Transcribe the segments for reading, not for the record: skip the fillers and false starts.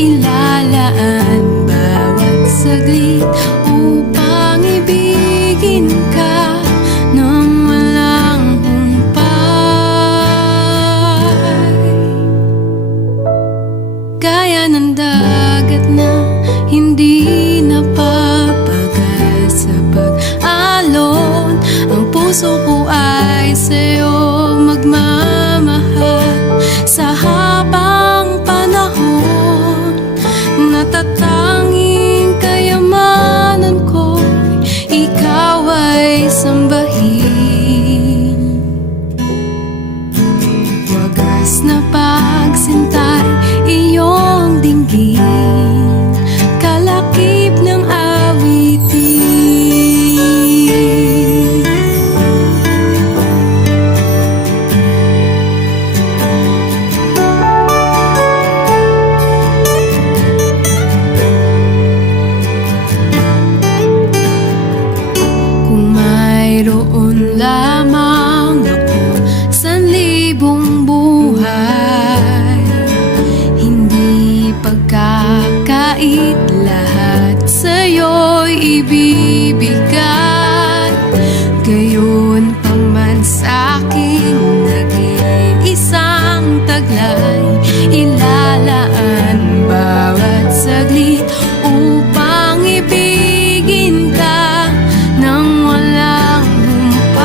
Ilalaan bawat saglit upang ibigin ka nang walang humpay. Gaya ng dagat na hindi napapagal sa pag-alon, ang puso ko ay sa'yo magmamahal sa habang panahon. Natatanging kayamanan ko, ikaw ay sambahin. Wagas na pagsintay, iyong dinggin, kalakip ng awitin. Mayroon lamang ako sanlibong buhay, hindi pagkakait, lahat sa'yo'y ibibigay. Gayon pa man sa'king nag-iisang taglay, ilalaan bawat saglit upang ibigin ka nang walang humpay.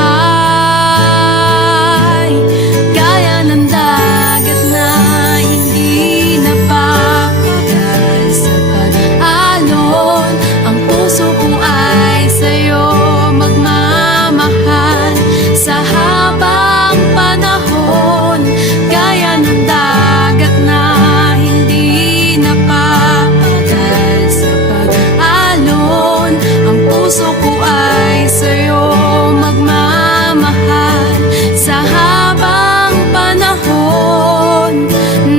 Gaya ng dagat na hindi napapagal sa pag-alon, ang puso ko ay sa'yo magmamahal sa habang panahon. Gaya ng dagat na hindi napapagal sa pag-alon, ang puso ko ay sa'yo magmamahal sa habang panahon.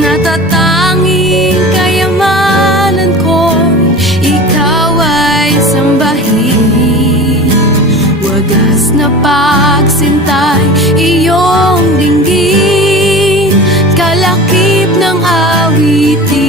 Natatanging kayamanan ko, ikaw ay sambahin. Wagas na pagsintay, iyong dinggin, kalakip ng awitin.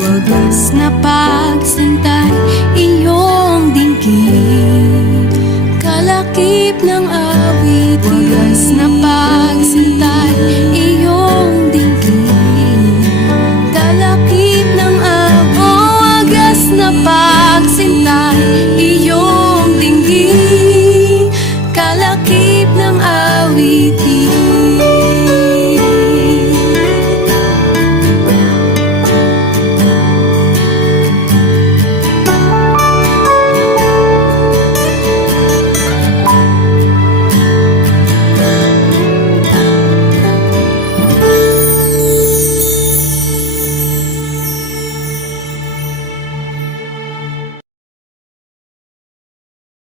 Wagas na pagsintay, iyo